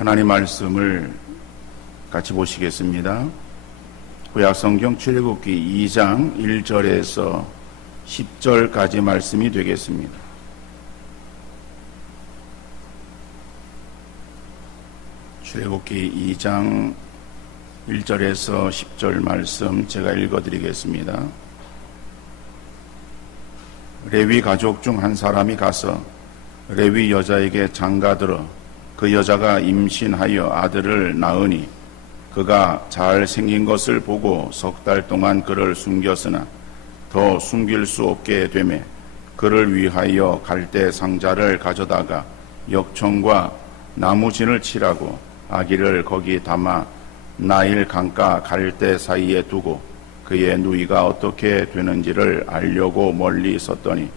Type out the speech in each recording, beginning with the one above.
하나님 말씀을 같이 보시겠습니다. 구약성경 출애굽기 2장 1절에서 10절까지 말씀이 되겠습니다. 출애굽기 2장 1절에서 10절 말씀 제가 읽어드리겠습니다. 레위 가족 중 한 사람이 가서 레위 여자에게 장가들어 그 여자가 임신하여 아들을 낳으니 그가 잘 생긴 것을 보고 석 달 동안 그를 숨겼으나 더 숨길 수 없게 되매 그를 위하여 갈대 상자를 가져다가 역청과 나무진을 칠하고 아기를 거기 담아 나일 강가 갈대 사이에 두고 그의 누이가 어떻게 되는지를 알려고 멀리 있었더니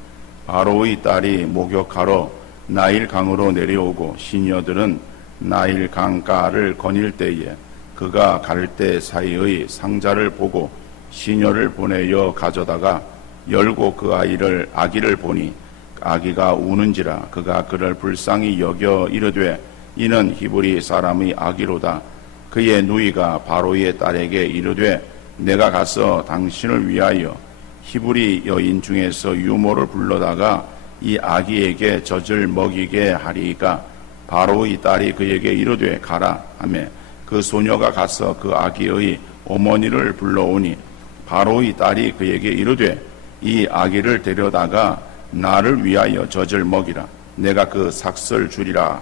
바로의 딸이 목욕하러 나일 강으로 내려오고 시녀들은 나일 강가를 거닐 때에 그가 갈대 사이의 상자를 보고 시녀를 보내어 가져다가 열고 그 아기를 보니 아기가 우는지라 그가 그를 불쌍히 여겨 이르되 이는 히브리 사람의 아기로다. 그의 누이가 바로의 딸에게 이르되 내가 가서 당신을 위하여 히브리 여인 중에서 유모를 불러다가 이 아기에게 젖을 먹이게 하리이까. 바로의 딸이 그에게 이르되 가라 하매 그 소녀가 가서 그 아기의 어머니를 불러오니 바로의 딸이 그에게 이르되 이 아기를 데려다가 나를 위하여 젖을 먹이라. 내가 그 삭슬 주리라.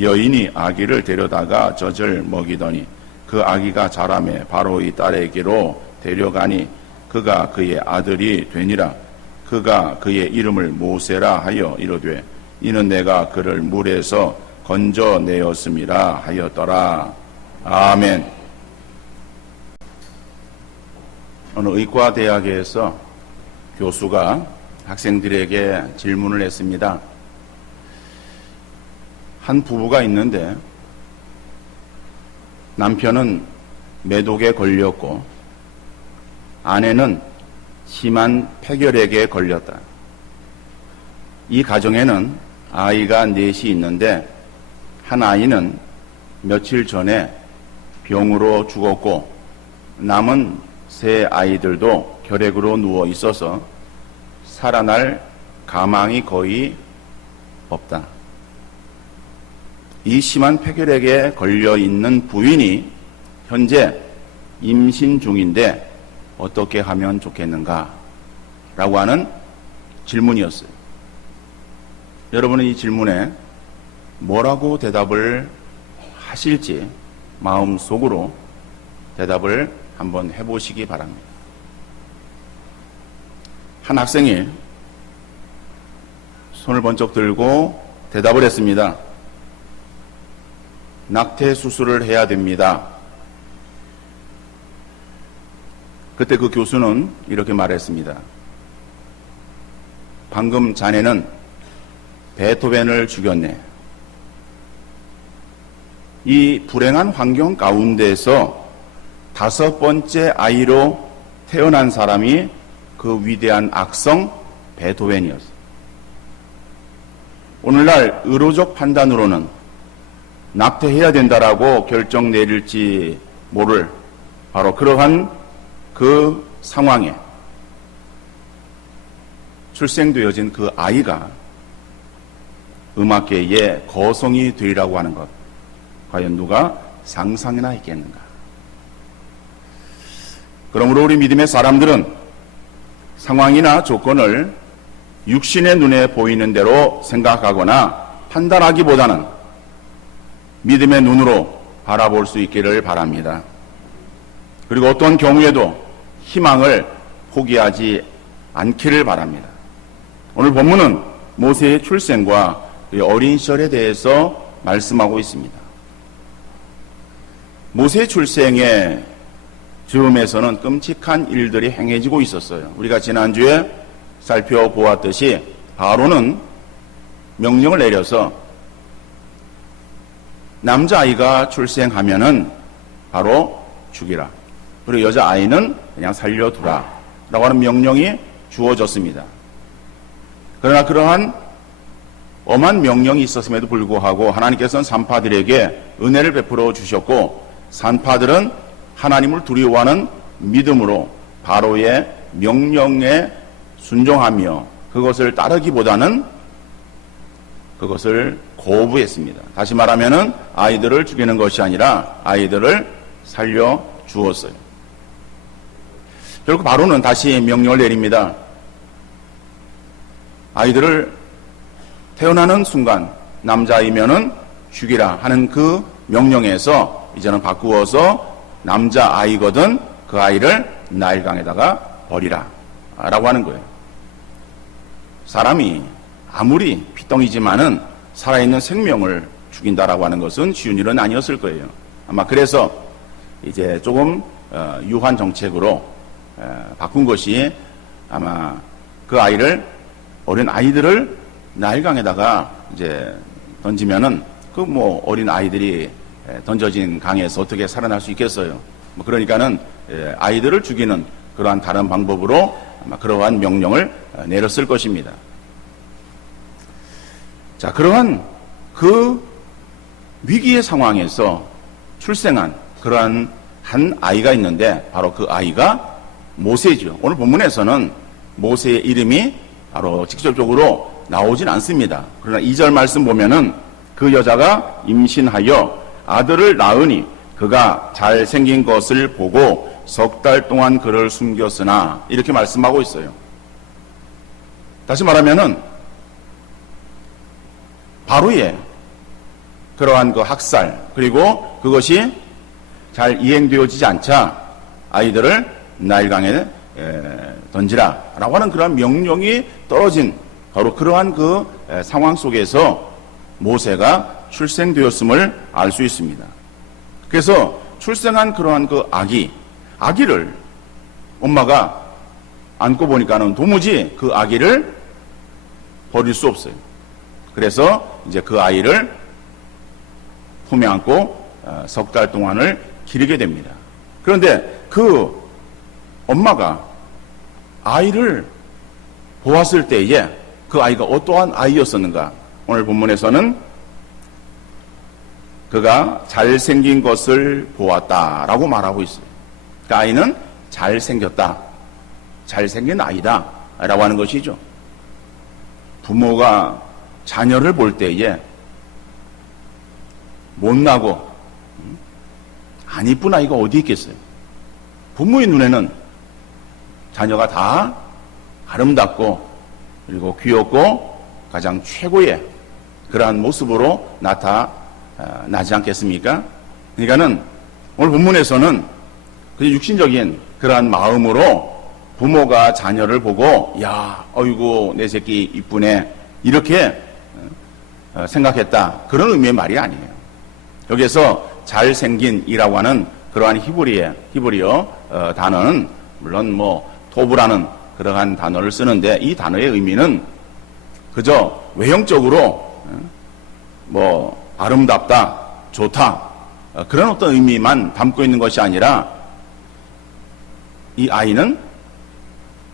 여인이 아기를 데려다가 젖을 먹이더니 그 아기가 자라매 바로의 딸에게로 데려가니 그가 그의 아들이 되니라. 그가 그의 이름을 모세라 하여 이르되 이는 내가 그를 물에서 건져내었음이라 하였더라. 아멘. 어느 의과대학에서 교수가 학생들에게 질문을 했습니다. 한 부부가 있는데 남편은 매독에 걸렸고 아내는 심한 폐결핵에 걸렸다. 이 가정에는 아이가 넷이 있는데 한 아이는 며칠 전에 병으로 죽었고 남은 세 아이들도 결핵으로 누워 있어서 살아날 가망이 거의 없다. 이 심한 폐결핵에 걸려 있는 부인이 현재 임신 중인데 어떻게 하면 좋겠는가? 라고 하는 질문이었어요. 여러분은 이 질문에 뭐라고 대답을 하실지 마음속으로 대답을 한번 해보시기 바랍니다. 한 학생이 손을 번쩍 들고 대답을 했습니다. 낙태 수술을 해야 됩니다. 그때 그 교수는 이렇게 말했습니다. 방금 자네는 베토벤을 죽였네. 이 불행한 환경 가운데서 5번째 아이로 태어난 사람이 그 위대한 악성 베토벤이었어요. 오늘날 의료적 판단으로는 낙태해야 된다라고 결정 내릴지 모를 바로 그러한 그 상황에 출생되어진 그 아이가 음악계의 거성이 되리라고 하는 것, 과연 누가 상상이나 했겠는가? 그러므로 우리 믿음의 사람들은 상황이나 조건을 육신의 눈에 보이는 대로 생각하거나 판단하기보다는 믿음의 눈으로 바라볼 수 있기를 바랍니다. 그리고 어떤 경우에도 희망을 포기하지 않기를 바랍니다. 오늘 본문은 모세의 출생과 어린 시절에 대해서 말씀하고 있습니다. 모세의 출생의 즈음에서는 끔찍한 일들이 행해지고 있었어요. 우리가 지난주에 살펴보았듯이 바로는 명령을 내려서 남자아이가 출생하면은 바로 죽이라. 그리고 여자아이는 그냥 살려두라 라고 하는 명령이 주어졌습니다. 그러나 그러한 엄한 명령이 있었음에도 불구하고 하나님께서는 산파들에게 은혜를 베풀어 주셨고, 산파들은 하나님을 두려워하는 믿음으로 바로의 명령에 순종하며 그것을 따르기보다는 그것을 거부했습니다. 다시 말하면은 아이들을 죽이는 것이 아니라 아이들을 살려 주었어요. 결국 바로는 다시 명령을 내립니다. 아이들을 태어나는 순간 남자이면은 죽이라 하는 그 명령에서 이제는 바꾸어서 남자 아이거든 그 아이를 나일강에다가 버리라 라고 하는 거예요. 사람이 아무리 피덩이지만은 살아있는 생명을 죽인다라고 하는 것은 쉬운 일은 아니었을 거예요. 아마 그래서 이제 조금 유한 정책으로 바꾼 것이 아마 그 아이를, 어린 아이들을 나일강에다가 이제 던지면은 그 뭐 어린 아이들이 던져진 강에서 어떻게 살아날 수 있겠어요. 뭐 그러니까는 아이들을 죽이는 그러한 다른 방법으로 아마 그러한 명령을 내렸을 것입니다. 자, 그러한 그 위기의 상황에서 출생한 그러한 한 아이가 있는데 바로 그 아이가 모세죠. 오늘 본문에서는 모세의 이름이 바로 직접적으로 나오진 않습니다. 그러나 2절 말씀 보면은 그 여자가 임신하여 아들을 낳으니 그가 잘생긴 것을 보고 석 달 동안 그를 숨겼으나 이렇게 말씀하고 있어요. 다시 말하면은 바로의 그러한 그 학살, 그리고 그것이 잘 이행되어지지 않자 아이들을 나일강에 던지라 라고 하는 그러한 명령이 떨어진 바로 그러한 그 상황 속에서 모세가 출생되었음을 알 수 있습니다. 그래서 출생한 그러한 그 아기를 엄마가 안고 보니까는 도무지 그 아기를 버릴 수 없어요. 그래서 이제 그 아이를 품에 안고 석 달 동안을 기르게 됩니다. 그런데 그 엄마가 아이를 보았을 때에 그 아이가 어떠한 아이였었는가? 오늘 본문에서는 그가 잘생긴 것을 보았다라고 말하고 있어요. 그 아이는 잘생겼다, 잘생긴 아이다 라고 하는 것이죠. 부모가 자녀를 볼 때에 못나고 안 이쁜 아이가 어디 있겠어요. 부모의 눈에는 자녀가 다 아름답고 그리고 귀엽고 가장 최고의 그러한 모습으로 나타나지 않겠습니까? 그러니까는 오늘 본문에서는 그냥 육신적인 그러한 마음으로 부모가 자녀를 보고 야, 어이구 내 새끼 이쁘네 이렇게 생각했다, 그런 의미의 말이 아니에요. 여기에서 잘생긴이라고 하는 그러한 히브리어 단어는 물론 뭐 토브라는 그러한 단어를 쓰는데 이 단어의 의미는 그저 외형적으로 뭐 아름답다, 좋다 그런 어떤 의미만 담고 있는 것이 아니라 이 아이는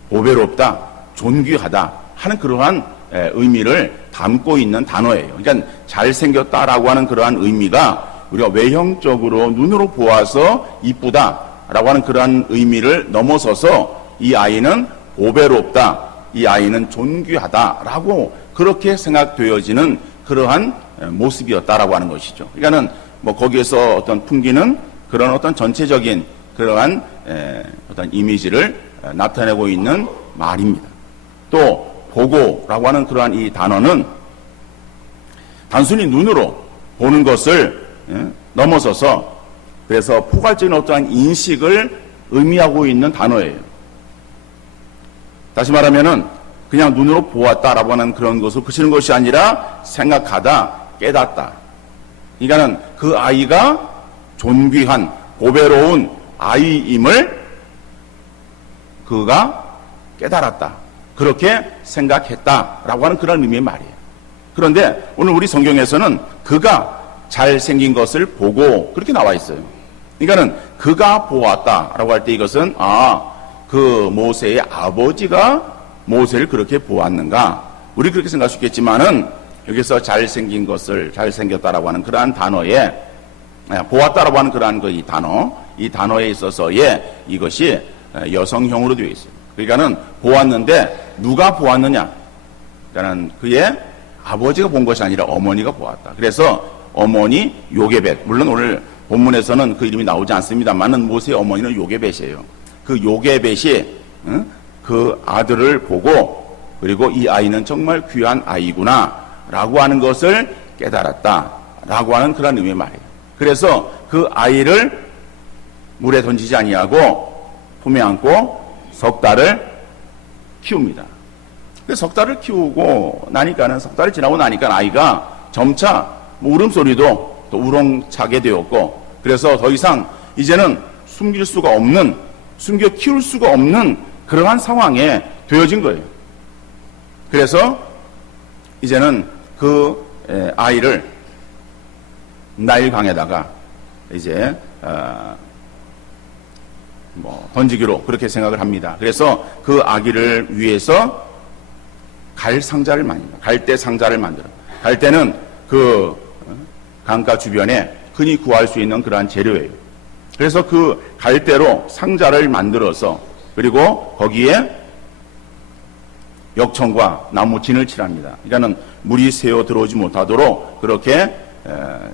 보배롭다, 존귀하다 하는 그러한 의미를 담고 있는 단어예요. 그러니까 잘생겼다라고 하는 그러한 의미가 우리가 외형적으로 눈으로 보아서 이쁘다라고 하는 그러한 의미를 넘어서서 이 아이는 보배롭다, 이 아이는 존귀하다라고 그렇게 생각되어지는 그러한 모습이었다라고 하는 것이죠. 그러니까는 뭐 거기에서 어떤 풍기는 그런 어떤 전체적인 그러한 어떤 이미지를 나타내고 있는 말입니다. 또 보고라고 하는 그러한 이 단어는 단순히 눈으로 보는 것을 넘어서서 그래서 포괄적인 어떠한 인식을 의미하고 있는 단어예요. 다시 말하면은 그냥 눈으로 보았다라고 하는 그런 것을 그치는 것이 아니라 생각하다, 깨닫다. 그러니까는 그 아이가 존귀한 보배로운 아이임을 그가 깨달았다, 그렇게 생각했다라고 하는 그런 의미의 말이에요. 그런데 오늘 우리 성경에서는 그가 잘생긴 것을 보고 그렇게 나와 있어요. 그러니까는 그가 보았다라고 할 때 이것은 그 모세의 아버지가 모세를 그렇게 보았는가? 우리 그렇게 생각할 수 있겠지만은 여기서 잘생긴 것을 잘생겼다라고 하는 그러한 단어에 보았다라고 하는 그러한 이 단어에 있어서의 이것이 여성형으로 되어 있어요. 그러니까는 보았는데 누가 보았느냐? 그러니까는 그의 아버지가 본 것이 아니라 어머니가 보았다. 그래서 어머니 요게벳, 물론 오늘 본문에서는 그 이름이 나오지 않습니다만은 모세의 어머니는 요게벳이에요. 그 요게벳이 그 아들을 보고 그리고 이 아이는 정말 귀한 아이구나라고 하는 것을 깨달았다라고 하는 그런 의미의 말이에요. 그래서 그 아이를 물에 던지지 아니하고 품에 안고 석 달을 키웁니다. 석 달을 키우고 나니까는 석 달을 지나고 나니까 아이가 점차 울음소리도 또 우렁차게 되었고, 그래서 더 이상 이제는 숨길 수가 없는, 숨겨 키울 수가 없는 그러한 상황에 되어진 거예요. 그래서 이제는 그 아이를 나일강에다가 이제 던지기로 그렇게 생각을 합니다. 그래서 그 아기를 위해서 갈상자를 만듭니다. 갈대 상자를 만들어. 갈대는 그 강가 주변에 흔히 구할 수 있는 그러한 재료예요. 그래서 그 갈대로 상자를 만들어서 그리고 거기에 역청과 나무 진을 칠합니다. 그러니까는 물이 새어 들어오지 못하도록 그렇게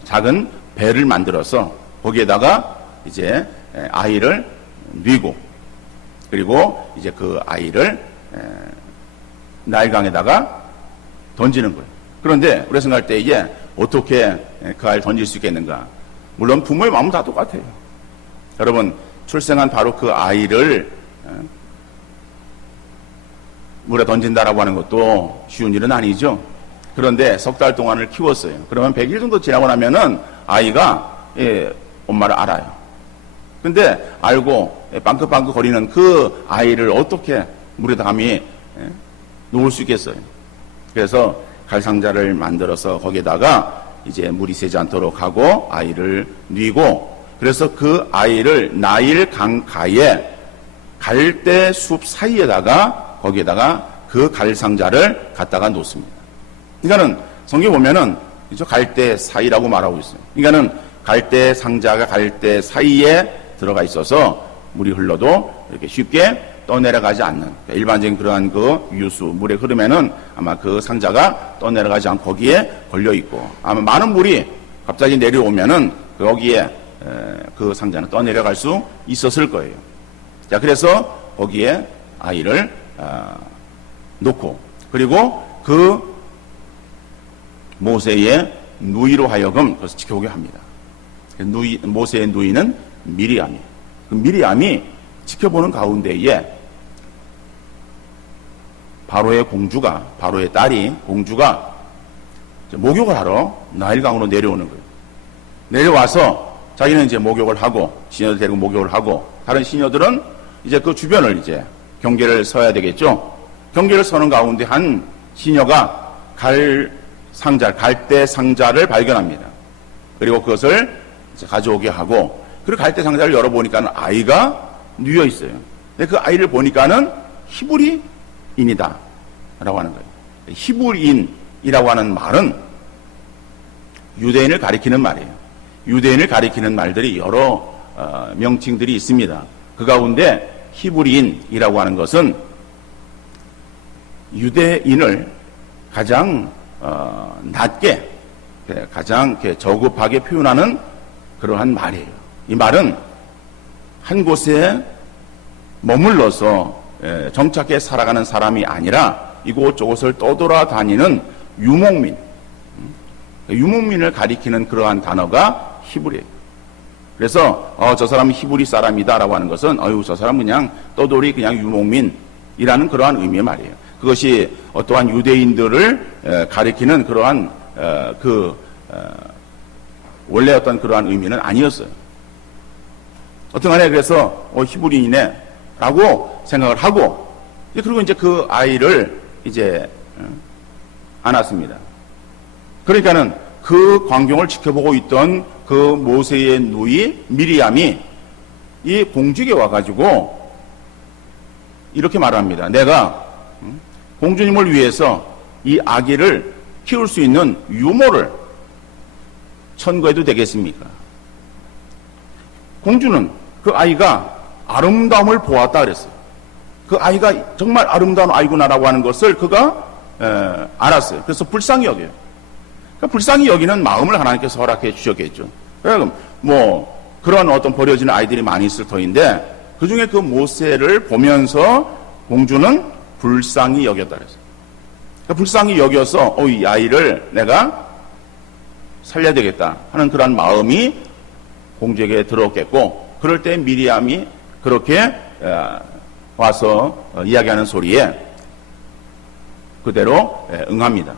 작은 배를 만들어서 거기에다가 이제 아이를 뉘고 그리고 이제 그 아이를 나일강에다가 던지는 거예요. 그런데 우리가 생각할 때 이게 어떻게 그 아이를 던질 수 있겠는가? 물론 부모의 마음은 다 똑같아요. 여러분, 출생한 바로 그 아이를 물에 던진다라고 하는 것도 쉬운 일은 아니죠. 그런데 석 달 동안을 키웠어요. 그러면 100일 정도 지나고 나면은 아이가 엄마를 알아요. 근데 알고 빵긋빵긋 거리는 그 아이를 어떻게 물에다 감히 놓을 수 있겠어요. 그래서 갈상자를 만들어서 거기에다가 이제 물이 새지 않도록 하고 아이를 뉘고, 그래서 그 아이를 나일 강가에 갈대 숲 사이에다가 거기에다가 그 갈상자를 갖다가 놓습니다. 그러니까는 성경 보면은 저 갈대 사이라고 말하고 있어요. 그러니까는 갈대 상자가 갈대 사이에 들어가 있어서 물이 흘러도 이렇게 쉽게 떠내려가지 않는, 그러니까 일반적인 그러한 그 유수 물의 흐름에는 아마 그 상자가 떠내려가지 않고 거기에 걸려 있고, 아마 많은 물이 갑자기 내려오면은 거기에 그 상자는 떠내려갈 수 있었을 거예요. 자, 그래서 거기에 아이를 놓고, 그리고 그 모세의 누이로 하여금 그것을 지켜보게 합니다. 모세의 누이는 미리암이에요. 그 미리암이 지켜보는 가운데에 바로의 딸이 공주가 목욕을 하러 나일강으로 내려오는 거예요. 내려와서 자기는 이제 목욕을 하고, 시녀들 데리고 목욕을 하고, 다른 시녀들은 이제 그 주변을 이제 경계를 서야 되겠죠. 경계를 서는 가운데 한 시녀가 갈대 상자를 발견합니다. 그리고 그것을 이제 가져오게 하고, 그리고 갈대 상자를 열어보니까는 아이가 누워 있어요. 근데 그 아이를 보니까는 히브리인이다 라고 하는 거예요. 히브리인이라고 하는 말은 유대인을 가리키는 말이에요. 유대인을 가리키는 말들이 여러 명칭들이 있습니다. 그 가운데 히브리인이라고 하는 것은 유대인을 가장 낮게, 가장 저급하게 표현하는 그러한 말이에요. 이 말은 한 곳에 머물러서 정착해 살아가는 사람이 아니라 이곳저곳을 떠돌아다니는 유목민을 가리키는 그러한 단어가 히브리예요. 그래서 저 사람은 히브리 사람이다라고 하는 것은 저 사람은 그냥 떠돌이 그냥 유목민이라는 그러한 의미의 말이에요. 그것이 어떠한 유대인들을 가리키는 그러한 원래 어떤 그러한 의미는 아니었어요. 어떠간에 그래서 히브리인이네 라고 생각을 하고, 그리고 이제 그 아이를 이제 안았습니다. 그러니까는 그 광경을 지켜보고 있던 그 모세의 누이 미리암이 이 공주에게 와가지고 이렇게 말합니다. 내가 공주님을 위해서 이 아기를 키울 수 있는 유모를 천거해도 되겠습니까? 공주는 그 아이가 아름다움을 보았다 그랬어요. 그 아이가 정말 아름다운 아이구나라고 하는 것을 그가 알았어요. 그래서 불쌍히 여겨요. 그러니까 불쌍히 여기는 마음을 하나님께서 허락해 주셨겠죠. 그러니까 뭐 그런 어떤 버려지는 아이들이 많이 있을 터인데 그 중에 그 모세를 보면서 공주는 불쌍히 여겼다 그랬어요. 그러니까 불쌍히 여겨서 이 아이를 내가 살려야 되겠다 하는 그런 마음이 공주에게 들어왔겠고, 그럴 때 미리암이 그렇게 와서 이야기하는 소리에 그대로 응합니다.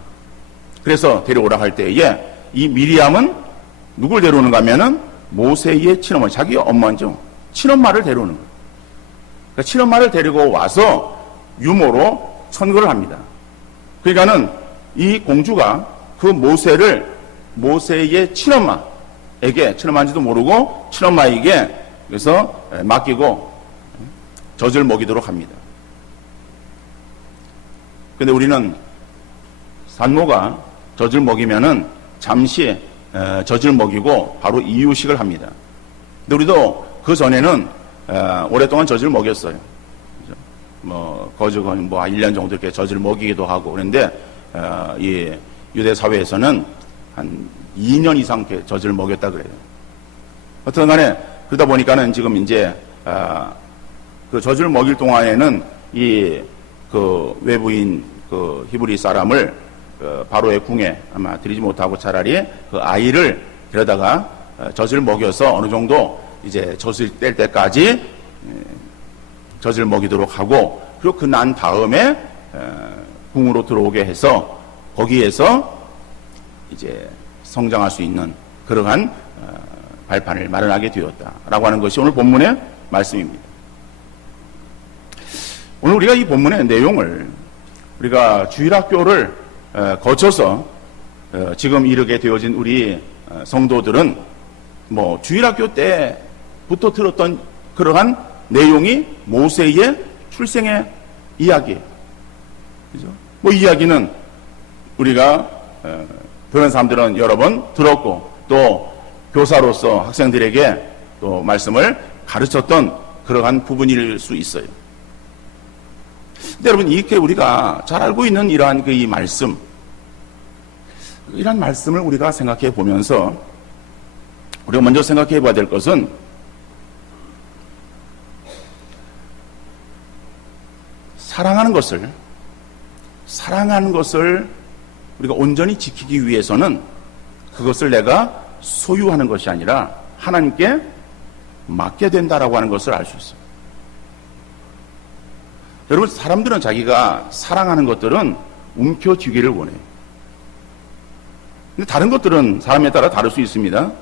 그래서 데려오라 할 때에 이 미리암은 누굴 데려오는가 하면은 모세의 친엄마, 자기 엄마죠. 친엄마를 데려오는 거예요. 그러니까 친엄마를 데리고 와서 유모로 천거를 합니다. 그러니까는 이 공주가 그 모세의 친엄마인지도 모르고 친엄마에게 그래서 맡기고 젖을 먹이도록 합니다. 근데 우리는 산모가 젖을 먹이면은 잠시 젖을 먹이고 바로 이유식을 합니다. 근데 우리도 그 전에는 오랫동안 젖을 먹였어요. 거의 1년 정도 이렇게 젖을 먹이기도 하고 그런데 이 유대 사회에서는 한 2년 이상 이렇게 젖을 먹였다 그래요. 어떤 간에 그러다 보니까는 지금 이제 그 젖을 먹일 동안에는 그 외부인 그 히브리 사람을 바로의 궁에 아마 들이지 못하고 차라리 그 아이를 데려다가 젖을 먹여서 어느 정도 이제 젖을 뗄 때까지 젖을 먹이도록 하고, 그리고 그 난 다음에 궁으로 들어오게 해서 거기에서 이제 성장할 수 있는 그러한 발판을 마련하게 되었다라고 하는 것이 오늘 본문의 말씀입니다. 오늘 우리가 이 본문의 내용을 우리가 주일학교를 거쳐서 지금 이르게 되어진 우리 성도들은 뭐 주일학교 때부터 들었던 그러한 내용이 모세의 출생의 이야기예요. 그죠? 뭐 이야기는 우리가 그런 사람들은 여러 번 들었고 또 교사로서 학생들에게 또 말씀을 가르쳤던 그러한 부분일 수 있어요. 근데 여러분, 이렇게 우리가 잘 알고 있는 이러한 이 말씀, 이러한 말씀을 우리가 생각해 보면서 우리가 먼저 생각해 봐야 될 것은 사랑하는 것을 우리가 온전히 지키기 위해서는 그것을 내가 소유하는 것이 아니라 하나님께 맡게 된다라고 하는 것을 알 수 있어요. 여러분, 사람들은 자기가 사랑하는 것들은 움켜쥐기를 원해요. 근데 다른 것들은 사람에 따라 다를 수 있습니다.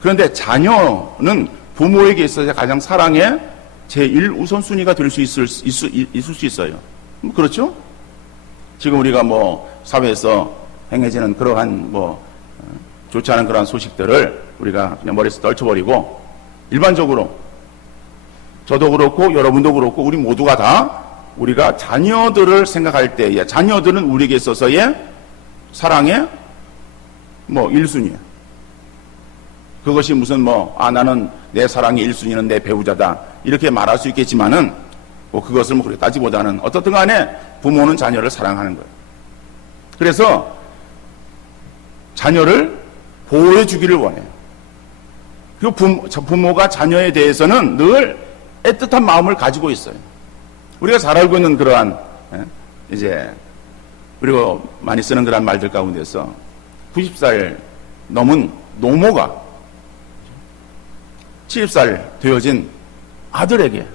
그런데 자녀는 부모에게 있어서 가장 사랑의 제1우선순위가 될 수 있을 수 있어요. 그렇죠? 지금 우리가 사회에서 행해지는 그러한 좋지 않은 그러한 소식들을 우리가 그냥 머리에서 떨쳐버리고, 일반적으로 저도 그렇고 여러분도 그렇고 우리 모두가 다 우리가 자녀들을 생각할 때에 자녀들은 우리에게 있어서의 사랑의 1순위야. 그것이 무슨 나는 내 사랑의 1순위는 내 배우자다 이렇게 말할 수 있겠지만은 그것을 그렇게 따지보다는 어떻든 간에 부모는 자녀를 사랑하는 거예요. 그래서 자녀를 보호해 주기를 원해요. 그리고 부모가 자녀에 대해서는 늘 애틋한 마음을 가지고 있어요. 우리가 잘 알고 있는 그러한 이제 우리가 많이 쓰는 그러한 말들 가운데서 90살 넘은 노모가 70살 되어진 아들에게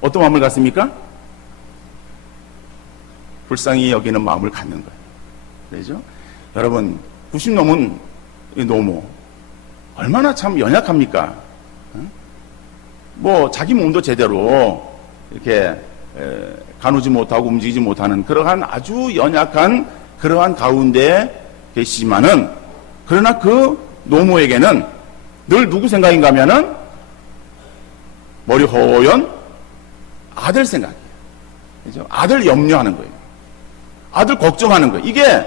어떤 마음을 갖습니까? 불쌍히 여기는 마음을 갖는 거예요. 그렇죠? 여러분, 90 넘은 이 노모 얼마나 참 연약합니까? 자기 몸도 제대로 이렇게 가누지 못하고 움직이지 못하는 그러한 아주 연약한 그러한 가운데 계시지만은, 그러나 그 노모에게는 늘 누구 생각인가 하면은 머리 허연 아들 생각이에요. 그죠? 아들 염려하는 거예요. 아들 걱정하는 거예요. 이게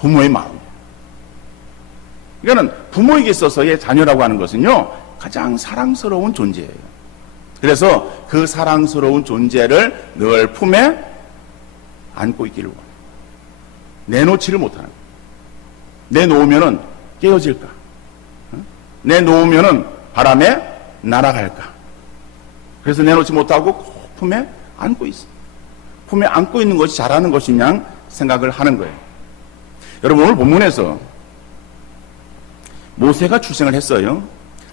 부모의 마음이에요. 이거는 부모에게 있어서의 자녀라고 하는 것은요, 가장 사랑스러운 존재예요. 그래서 그 사랑스러운 존재를 늘 품에 안고 있기를 원해요. 내놓지를 못하는 거예요. 내놓으면은 깨어질까? 내놓으면은 바람에 날아갈까? 그래서 내놓지 못하고 꼭 품에 안고 있어요. 품에 안고 있는 것이 잘하는 것이냐 생각을 하는 거예요. 여러분, 오늘 본문에서 모세가 출생을 했어요.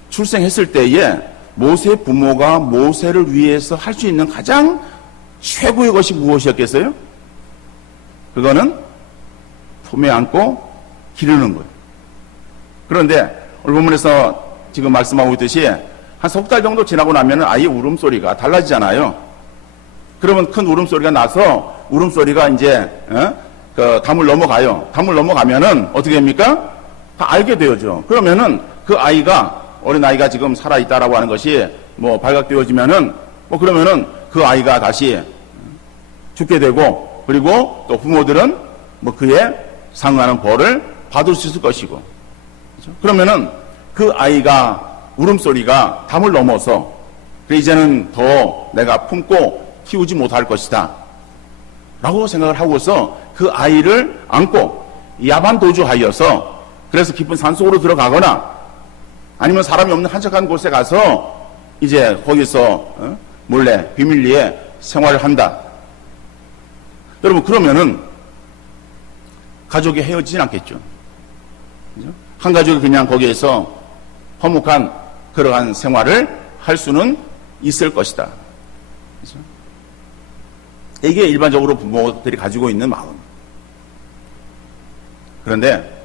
출생했을 때에 모세 부모가 모세를 위해서 할 수 있는 가장 최고의 것이 무엇이었겠어요? 그거는 품에 안고 기르는 거예요. 그런데 오늘 본문에서 지금 말씀하고 있듯이 한 석 달 정도 지나고 나면 아이의 울음소리가 달라지잖아요. 그러면 큰 울음소리가 나서 울음소리가 이제 그 담을 넘어가요. 담을 넘어가면은 어떻게 됩니까? 다 알게 되어죠. 그러면은 그 아이가, 어린 아이가 지금 살아있다라고 하는 것이 뭐 발각되어지면은 뭐 그러면은 그 아이가 다시 죽게 되고, 그리고 또 부모들은 뭐 그에 상응하는 벌을 받을 수 있을 것이고, 그렇죠? 그러면은 그 아이가 울음소리가 담을 넘어서 그래 이제는 더 내가 품고 키우지 못할 것이다 라고 생각을 하고서 그 아이를 안고 야반 도주하여서, 그래서 깊은 산속으로 들어가거나 아니면 사람이 없는 한적한 곳에 가서 이제 거기서 몰래 비밀리에 생활을 한다. 여러분, 그러면은 가족이 헤어지진 않겠죠. 그죠? 한 가족이 그냥 거기에서 화목한 그러한 생활을 할 수는 있을 것이다. 그죠? 이게 일반적으로 부모들이 가지고 있는 마음. 그런데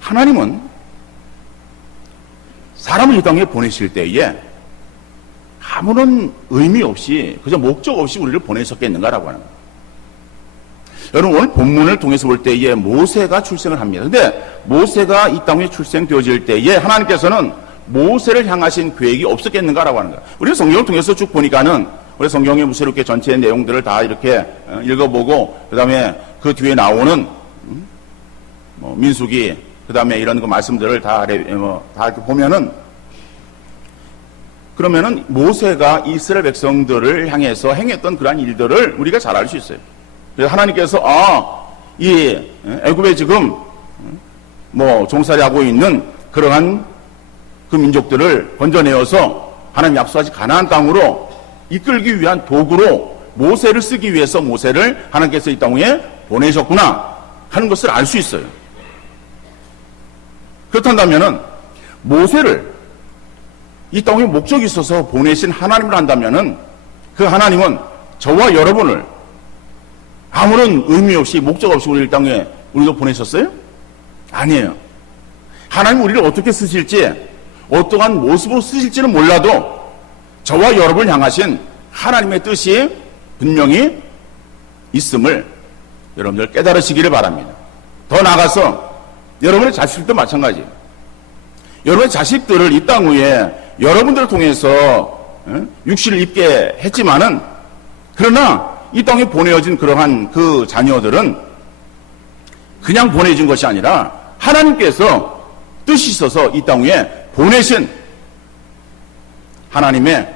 하나님은 사람을 이 땅에 보내실 때에 아무런 의미 없이, 그저 목적 없이 우리를 보내셨겠는가라고 하는 거예요. 여러분, 오늘 본문을 통해서 볼 때에 모세가 출생을 합니다. 근데 모세가 이 땅에 출생되어질 때에 하나님께서는 모세를 향하신 계획이 없었겠는가라고 하는 거예요. 우리 성경을 통해서 쭉 보니까는 우리 성경의 무쇠롭게 전체의 내용들을 다 이렇게 읽어보고, 그 다음에 그 뒤에 나오는 뭐 민수기, 그 다음에 이런 그 말씀들을 다 이렇게 보면은, 그러면은 모세가 이스라엘 백성들을 향해서 행했던 그러한 일들을 우리가 잘 알 수 있어요. 그래서 하나님께서 이 애굽에 지금 뭐 종살이 하고 있는 그러한 그 민족들을 건져내어서 하나님 약속하신 가나안 땅으로 이끌기 위한 도구로 모세를 쓰기 위해서 모세를 하나님께서 이 땅에 보내셨구나 하는 것을 알 수 있어요. 그렇다면은 모세를 이 땅에 목적이 있어서 보내신 하나님을 한다면은 그 하나님은 저와 여러분을 아무런 의미 없이 목적 없이 우리 땅에 우리도 보내셨어요? 아니에요. 하나님 우리를 어떻게 쓰실지, 어떠한 모습으로 쓰실지는 몰라도 저와 여러분을 향하신 하나님의 뜻이 분명히 있음을 여러분들 깨달으시기를 바랍니다. 더 나아가서 여러분의 자식들도 마찬가지예요. 여러분의 자식들을 이 땅 위에 여러분들을 통해서 육신을 입게 했지만은, 그러나 이 땅에 보내어진 그러한 그 자녀들은 그냥 보내진 것이 아니라 하나님께서 뜻이 있어서 이 땅 위에 보내신 하나님의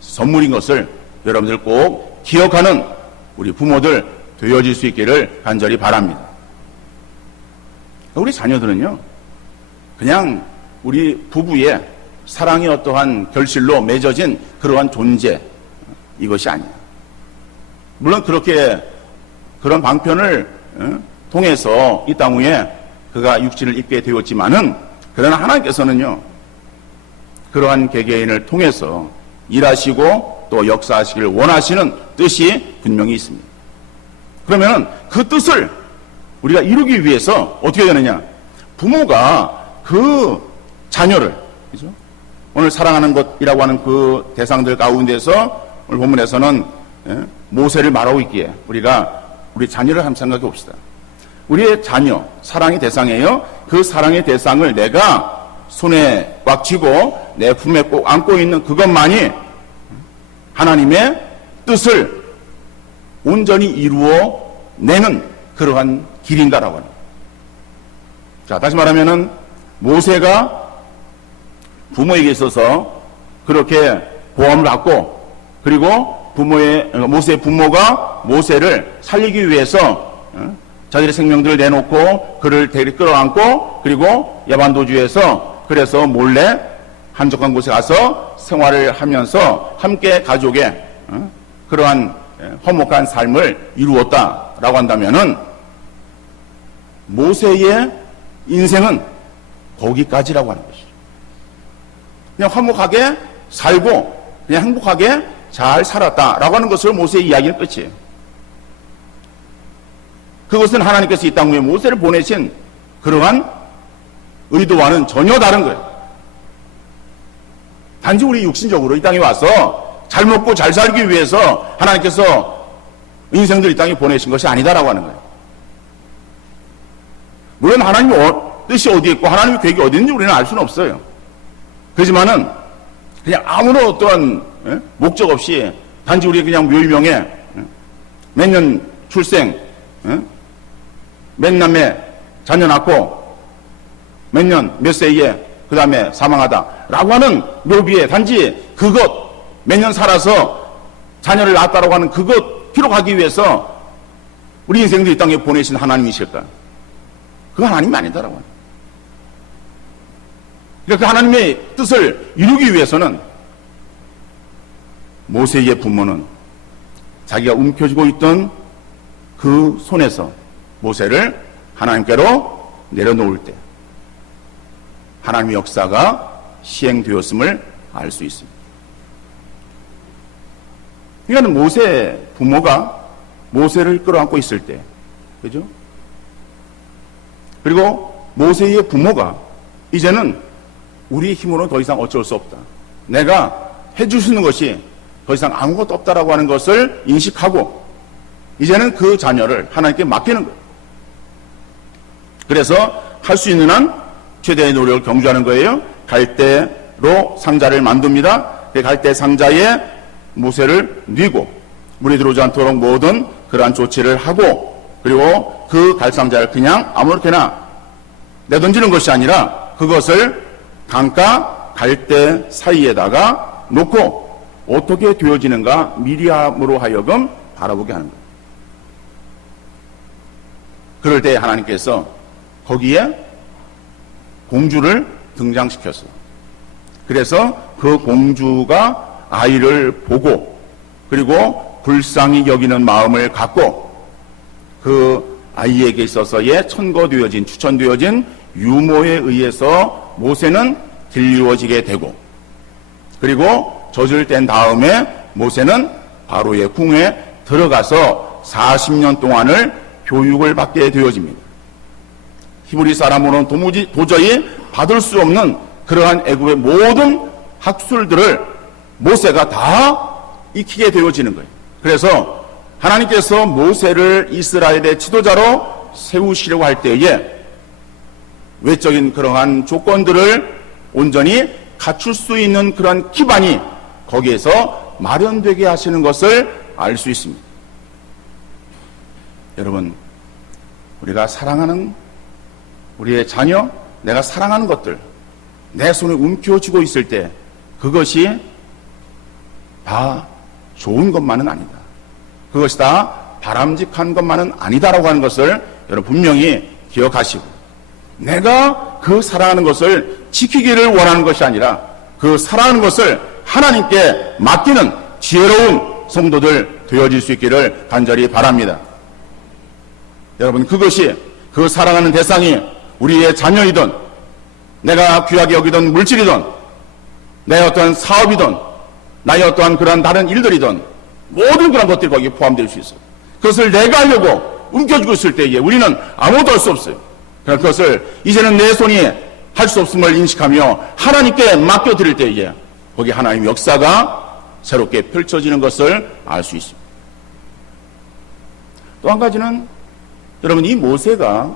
선물인 것을 여러분들 꼭 기억하는 우리 부모들 되어질 수 있기를 간절히 바랍니다. 우리 자녀들은요, 그냥 우리 부부의 사랑의 어떠한 결실로 맺어진 그러한 존재, 이것이 아니에요. 물론 그렇게 그런 방편을 통해서 이 땅 위에 그가 육신을 입게 되었지만은, 그러나 하나님께서는요, 그러한 개개인을 통해서 일하시고 또 역사하시기를 원하시는 뜻이 분명히 있습니다. 그러면 그 뜻을 우리가 이루기 위해서 어떻게 되느냐? 부모가 그 자녀를, 그죠? 오늘 사랑하는 것이라고 하는 그 대상들 가운데서 오늘 본문에서는 모세를 말하고 있기에 우리가 우리 자녀를 한번 생각해 봅시다. 우리의 자녀, 사랑의 대상이에요. 그 사랑의 대상을 내가 손에 꽉 쥐고 내 품에 꼭 안고 있는 그것만이 하나님의 뜻을 온전히 이루어 내는 그러한 길인가라고 합니다. 자, 다시 말하면은 모세가 부모에게 있어서 그렇게 보험을 받고, 그리고 모세의 부모가 모세를 살리기 위해서 자기의 생명들을 내놓고 그를 데리 끌어안고, 그리고 야반도주에서 그래서 몰래 한적한 곳에 가서 생활을 하면서 함께 가족의 그러한 화목한 삶을 이루었다라고 한다면은 모세의 인생은 거기까지라고 하는 것이죠. 그냥 화목하게 살고 그냥 행복하게 잘 살았다라고 하는 것을 모세의 이야기는 끝이에요. 그것은 하나님께서 이 땅 위에 모세를 보내신 그러한 의도와는 전혀 다른 거예요. 단지 우리 육신적으로 이 땅에 와서 잘 먹고 잘 살기 위해서 하나님께서 인생들 이 땅에 보내신 것이 아니다라고 하는 거예요. 물론 하나님의 뜻이 어디에 있고 하나님의 계획이 어디 있는지 우리는 알 수는 없어요. 그렇지만은 그냥 아무런 어떠한 목적 없이 단지 우리 그냥 묘유명에 몇 년 출생, 몇 남매 자녀 낳고 몇 년 몇 세에 그 다음에 사망하다라고 하는 묘비에 단지 그것 몇 년 살아서 자녀를 낳았다라고 하는 그것 기록하기 위해서 우리 인생들 이 땅에 보내신 하나님이실까? 그 하나님이 아니다라고 합니다. 그러니까 그 하나님의 뜻을 이루기 위해서는 모세의 부모는 자기가 움켜쥐고 있던 그 손에서 모세를 하나님께로 내려놓을 때 하나님의 역사가 시행되었음을 알 수 있습니다. 그러니까 모세 부모가 모세를 끌어안고 있을 때, 그죠? 그리고 모세의 부모가 이제는 우리 힘으로 더 이상 어쩔 수 없다. 내가 해줄 수 있는 것이 더 이상 아무것도 없다라고 하는 것을 인식하고 이제는 그 자녀를 하나님께 맡기는 거예요. 그래서 할 수 있는 한 최대의 노력을 경주하는 거예요. 갈대로 상자를 만듭니다. 그 갈대 상자에 모세를 뉘고 물이 들어오지 않도록 모든 그러한 조치를 하고, 그리고 그 갈상자를 그냥 아무렇게나 내던지는 것이 아니라 그것을 강가 갈대 사이에다가 놓고 어떻게 되어지는가 미리암으로 하여금 바라보게 하는 거예요. 그럴 때 하나님께서 거기에 공주를 등장시켰어요. 그래서 그 공주가 아이를 보고 그리고 불쌍히 여기는 마음을 갖고 그 아이에게 있어서의 천거되어진 추천되어진 유모에 의해서 모세는 길리워지게 되고, 그리고 젖을 뗀 다음에 모세는 바로의 궁에 들어가서 40년 동안을 교육을 받게 되어집니다. 히브리 사람으로는 도저히 받을 수 없는 그러한 애굽의 모든 학술들을 모세가 다 익히게 되어지는 거예요. 그래서 하나님께서 모세를 이스라엘의 지도자로 세우시려고 할 때에 외적인 그러한 조건들을 온전히 갖출 수 있는 그러한 기반이 거기에서 마련되게 하시는 것을 알 수 있습니다. 여러분, 우리가 사랑하는 우리의 자녀, 내가 사랑하는 것들 내 손에 움켜쥐고 있을 때 그것이 다 좋은 것만은 아니다. 그것이 다 바람직한 것만은 아니다라고 하는 것을 여러분 분명히 기억하시고, 내가 그 사랑하는 것을 지키기를 원하는 것이 아니라 그 사랑하는 것을 하나님께 맡기는 지혜로운 성도들 되어질 수 있기를 간절히 바랍니다. 여러분, 그것이 그 사랑하는 대상이 우리의 자녀이든 내가 귀하게 여기던 물질이든 내 어떠한 사업이든 나의 어떠한 그런 다른 일들이든 모든 그런 것들이 거기에 포함될 수 있어요. 그것을 내가 하려고 움켜쥐고 있을 때에 우리는 아무것도 할 수 없어요. 그러나 그것을 이제는 내 손이 할 수 없음을 인식하며 하나님께 맡겨드릴 때에 거기 하나님의 역사가 새롭게 펼쳐지는 것을 알 수 있습니다. 또 한 가지는 여러분, 이 모세가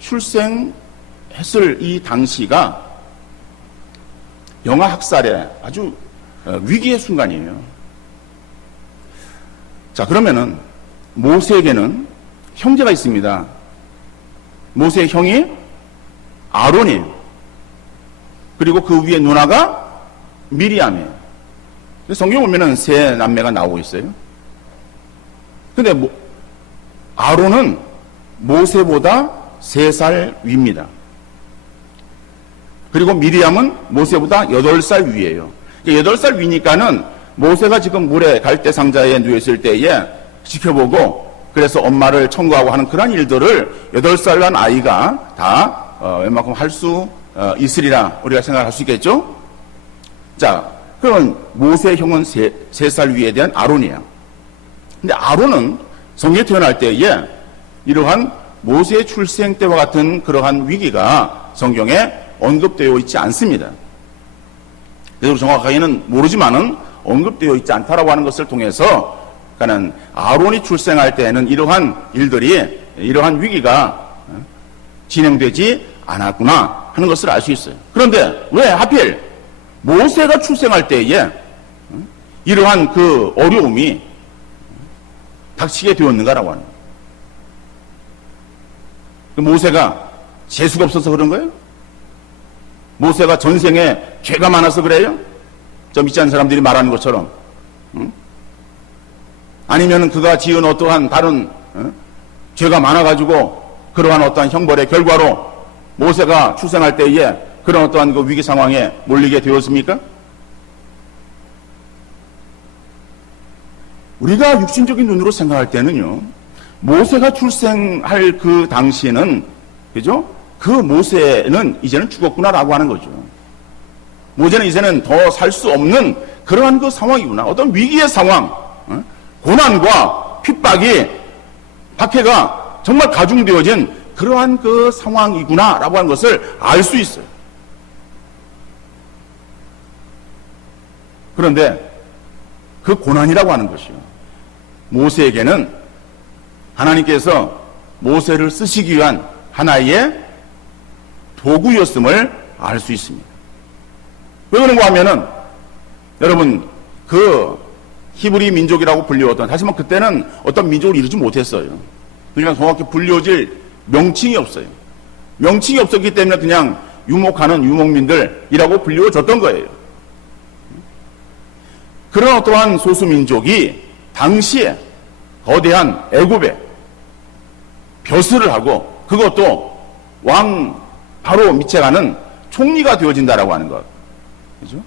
출생했을 이 당시가 영아 학살의 아주 위기의 순간이에요. 자, 그러면은 모세에게는 형제가 있습니다. 모세의 형이 아론이에요. 그리고 그 위에 누나가 미리암이에요. 성경 보면은 세 남매가 나오고 있어요. 근데 아론은 모세보다 3살 위입니다. 그리고 미리암은 모세보다 8살 위예요. 8살 위니까는 모세가 지금 물에 갈대 상자에 누워있을 때에 지켜보고 그래서 엄마를 청구하고 하는 그런 일들을 8살 난 아이가 다 웬만큼 할 수 있으리라 우리가 생각할 수 있겠죠? 자, 그러면 모세의 형은 3살 위에 대한 아론이에요. 근데 아론은 성경에 태어날 때에 이러한 모세의 출생 때와 같은 그러한 위기가 성경에 언급되어 있지 않습니다. 그래서 정확하게는 모르지만은 언급되어 있지 않다라고 하는 것을 통해서 그러니까 아론이 출생할 때에는 이러한 일들이 이러한 위기가 진행되지 않았구나 하는 것을 알 수 있어요. 그런데 왜 하필 모세가 출생할 때에 이러한 그 어려움이 닥치게 되었는가라고 하는 거예요. 모세가 재수가 없어서 그런 거예요? 모세가 전생에 죄가 많아서 그래요? 저 믿지 않는 사람들이 말하는 것처럼. 아니면 그가 지은 어떠한 다른 죄가 많아가지고 그러한 어떠한 형벌의 결과로 모세가 출생할 때에 그런 어떠한 그 위기 상황에 몰리게 되었습니까? 우리가 육신적인 눈으로 생각할 때는요, 모세가 출생할 그 당시에는, 그죠? 그 모세는 이제는 죽었구나라고 하는 거죠. 모세는 이제는 더 살 수 없는 그러한 그 상황이구나. 어떤 위기의 상황, 고난과 핍박이, 박해가 정말 가중되어진 그러한 그 상황이구나라고 하는 것을 알 수 있어요. 그런데 그 고난이라고 하는 것이요, 모세에게는 하나님께서 모세를 쓰시기 위한 하나의 도구였음을 알 수 있습니다. 왜 그런가 하면은 여러분 그 히브리 민족이라고 불리웠던, 하지만 그때는 어떤 민족을 이루지 못했어요. 그러니까 정확히 불리워질 명칭이 없어요. 명칭이 없었기 때문에 그냥 유목하는 유목민들이라고 불리워졌던 거예요. 그런 어떠한 소수민족이 당시에 거대한 애굽에 벼슬을 하고 그것도 왕 바로 밑에 가는 총리가 되어진다라고 하는 것. 그죠?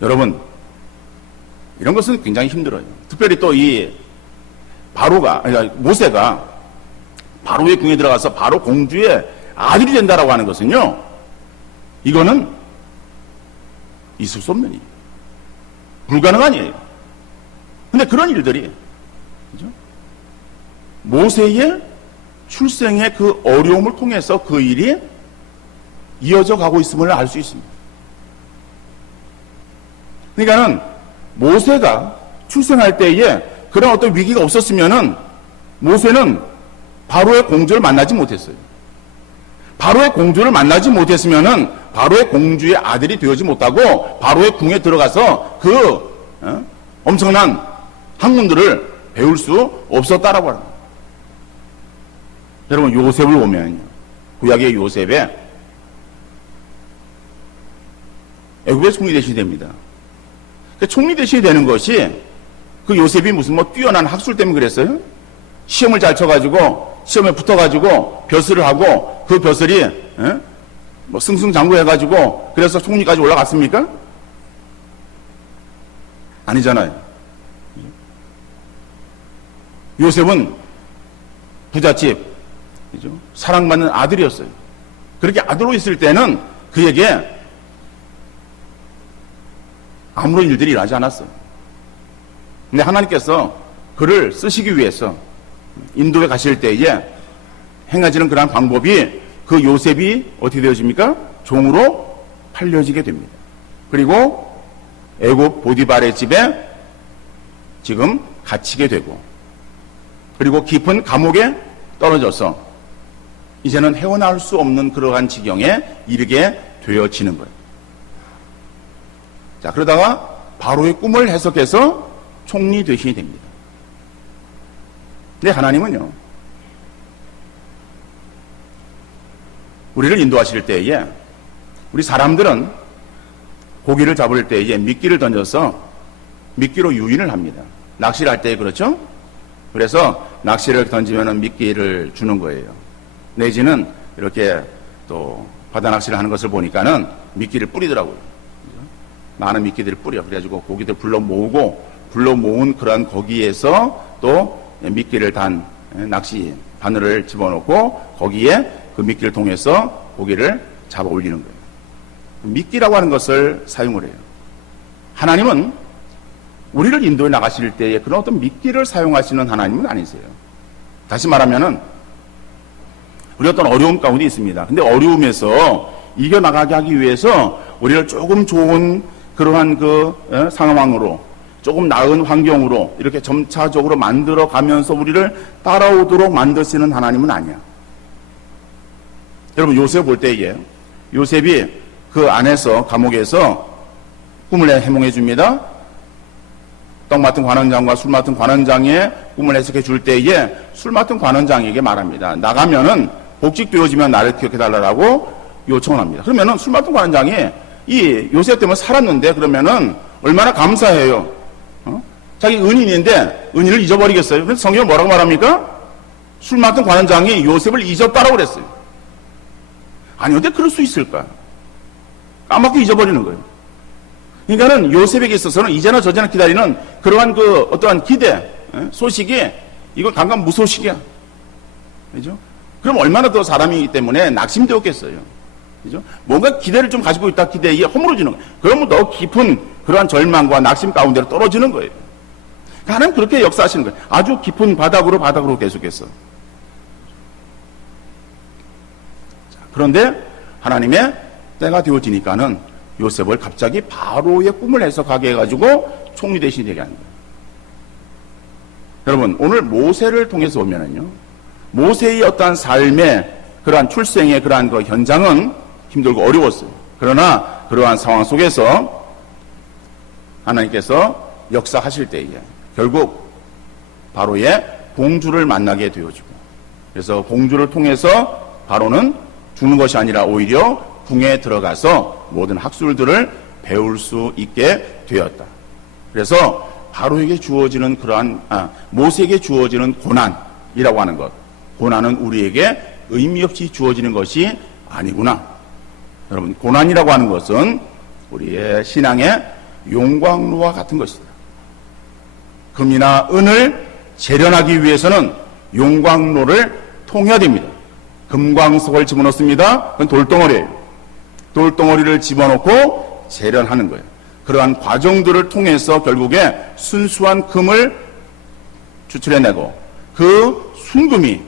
여러분, 이런 것은 굉장히 힘들어요. 특별히 또 이 바로가, 그러니까 모세가 바로의 궁에 들어가서 바로 공주의 아들이 된다라고 하는 것은요, 이거는 있을 수 없는 일, 불가능한 일이에요. 근데 그런 일들이, 그죠? 모세의 출생의 그 어려움을 통해서 그 일이 이어져 가고 있음을 알 수 있습니다. 그러니까는 모세가 출생할 때에 그런 어떤 위기가 없었으면은 모세는 바로의 공주를 만나지 못했어요. 바로의 공주를 만나지 못했으면은 바로의 공주의 아들이 되어지 못하고 바로의 궁에 들어가서 그 엄청난 학문들을 배울 수 없었다라고 합니다. 여러분 요셉을 보면요, 구약의 요셉에 애굽의 총리 대신이 됩니다. 그 총리 대신이 되는 것이 그 요셉이 무슨 뭐 뛰어난 학술 때문에 그랬어요? 시험을 잘 쳐가지고 시험에 붙어가지고 벼슬을 하고 그 벼슬이 뭐 승승장구해가지고 그래서 총리까지 올라갔습니까? 아니잖아요. 요셉은 부잣집, 그죠? 사랑받는 아들이었어요. 그렇게 아들로 있을 때는 그에게 아무런 일들이 일어나지 않았어요. 근데 하나님께서 그를 쓰시기 위해서 인도에 가실 때에 행하지는 그러한 방법이 그 요셉이 어떻게 되어집니까? 종으로 팔려지게 됩니다. 그리고 애굽 보디발의 집에 지금 갇히게 되고, 그리고 깊은 감옥에 떨어져서 이제는 헤어나올 수 없는 그러한 지경에 이르게 되어지는 거예요. 자, 그러다가 바로의 꿈을 해석해서 총리 되시게 됩니다. 근데 하나님은요, 우리를 인도하실 때에 우리 사람들은 고기를 잡을 때에 미끼를 던져서 미끼로 유인을 합니다. 낚시를 할 때 그렇죠? 그래서 낚시를 던지면 미끼를 주는 거예요. 내지는 이렇게 또 바다 낚시를 하는 것을 보니까는 미끼를 뿌리더라고요. 그죠? 많은 미끼들을 뿌려. 그래가지고 고기들 불러 모은 그런 거기에서 또 미끼를 단 낚시 바늘을 집어넣고 거기에 그 미끼를 통해서 고기를 잡아 올리는 거예요. 미끼라고 하는 것을 사용을 해요. 하나님은 우리를 인도해 나가실 때에 그런 어떤 미끼를 사용하시는 하나님은 아니세요. 다시 말하면은 우리 어떤 어려움 가운데 있습니다. 근데 어려움에서 이겨나가게 하기 위해서 우리를 조금 좋은 그러한 상황으로 조금 나은 환경으로 이렇게 점차적으로 만들어 가면서 우리를 따라오도록 만드시는 하나님은 아니야. 여러분 요셉 볼 때에 요셉이 그 안에서 감옥에서 꿈을 해몽해 줍니다. 떡 맡은 관원장과 술 맡은 관원장의 꿈을 해석해 줄 때에 술 맡은 관원장에게 말합니다. 나가면은 복직 되어지면 나를 기억해 달라고 요청을 합니다. 그러면은 술 맡은 관원장이 이 요셉 때문에 살았는데 그러면은 얼마나 감사해요. 자기 은인인데 은인을 잊어버리겠어요. 그래서 성경은 뭐라고 말합니까? 술 맡은 관원장이 요셉을 잊었다라고 그랬어요. 아니 어떻게 그럴 수 있을까? 까맣게 잊어버리는 거예요. 그러니까는 요셉에게 있어서는 이제나 저제나 기다리는 그러한 어떠한 기대, 소식이 이거 강간 무소식이야. 그죠? 그럼 얼마나 더 사람이기 때문에 낙심되었겠어요. 그죠? 뭔가 기대를 좀 가지고 있다 기대에 허물어지는 거예요. 그러면 더 깊은 그러한 절망과 낙심 가운데로 떨어지는 거예요. 하나님 그렇게 역사하시는 거예요. 아주 깊은 바닥으로 계속해서. 그런데 하나님의 때가 되어지니까는 요셉을 갑자기 바로의 꿈을 해석하게 해가지고 총리 대신이 되게 하는 거예요. 여러분 오늘 모세를 통해서 보면은요, 모세의 어떠한 삶의 그러한 출생의 그러한 현장은 힘들고 어려웠어요. 그러나 그러한 상황 속에서 하나님께서 역사하실 때에 결국 바로의 공주를 만나게 되어지고, 그래서 공주를 통해서 바로는 죽는 것이 아니라 오히려 궁에 들어가서 모든 학술들을 배울 수 있게 되었다. 그래서 바로에게 주어지는 모세에게 주어지는 고난이라고 하는 것, 고난은 우리에게 의미 없이 주어지는 것이 아니구나. 여러분 고난이라고 하는 것은 우리의 신앙의 용광로와 같은 것이다. 금이나 은을 재련하기 위해서는 용광로를 통해야 됩니다. 금광석을 집어넣습니다. 그건 돌덩어리예요. 돌덩어리를 집어넣고 재련하는 거예요. 그러한 과정들을 통해서 결국에 순수한 금을 추출해내고 그 순금이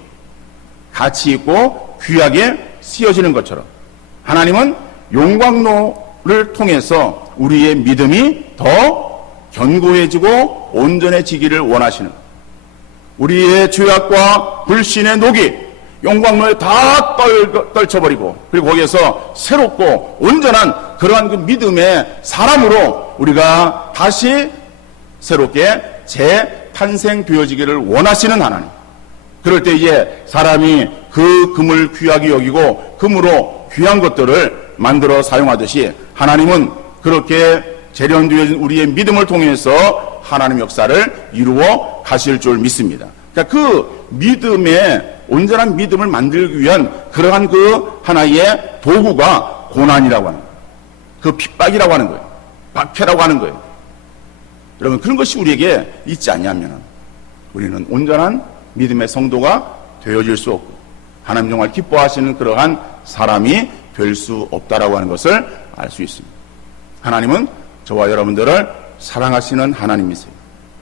가치 있고 귀하게 쓰여지는 것처럼 하나님은 용광로를 통해서 우리의 믿음이 더 견고해지고 온전해지기를 원하시는, 우리의 죄악과 불신의 녹이 용광로에 다 떨쳐버리고 그리고 거기에서 새롭고 온전한 그러한 그 믿음의 사람으로 우리가 다시 새롭게 재탄생되어지기를 원하시는 하나님. 그럴 때에 사람이 그 금을 귀하게 여기고 금으로 귀한 것들을 만들어 사용하듯이 하나님은 그렇게 재련되어진 우리의 믿음을 통해서 하나님 역사를 이루어 가실 줄 믿습니다. 그러니까 그 믿음의 온전한 믿음을 만들기 위한 그러한 그 하나의 도구가 고난이라고 하는 거예요. 그 핍박이라고 하는 거예요. 박해라고 하는 거예요. 여러분 그런 것이 우리에게 있지 않냐면 우리는 온전한 믿음의 성도가 되어질 수 없고 하나님 정말 기뻐하시는 그러한 사람이 될 수 없다라고 하는 것을 알 수 있습니다. 하나님은 저와 여러분들을 사랑하시는 하나님이세요.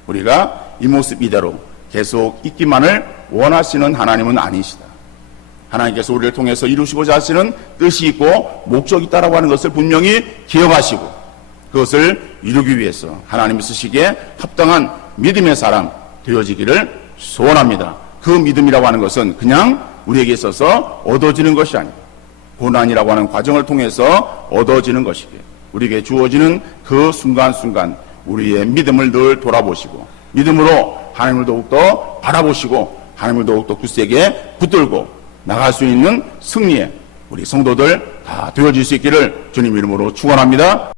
우리가 이 모습 이대로 계속 있기만을 원하시는 하나님은 아니시다. 하나님께서 우리를 통해서 이루시고자 하시는 뜻이 있고 목적이 있다라고 하는 것을 분명히 기억하시고 그것을 이루기 위해서 하나님이 쓰시기에 합당한 믿음의 사람 되어지기를 소원합니다. 그 믿음이라고 하는 것은 그냥 우리에게 있어서 얻어지는 것이 아니고 고난이라고 하는 과정을 통해서 얻어지는 것이기에 우리에게 주어지는 그 순간순간 우리의 믿음을 늘 돌아보시고 믿음으로 하나님을 더욱더 바라보시고 하나님을 더욱더 굳세게 붙들고 나갈 수 있는 승리에 우리 성도들 다 되어질 수 있기를 주님 이름으로 축원합니다.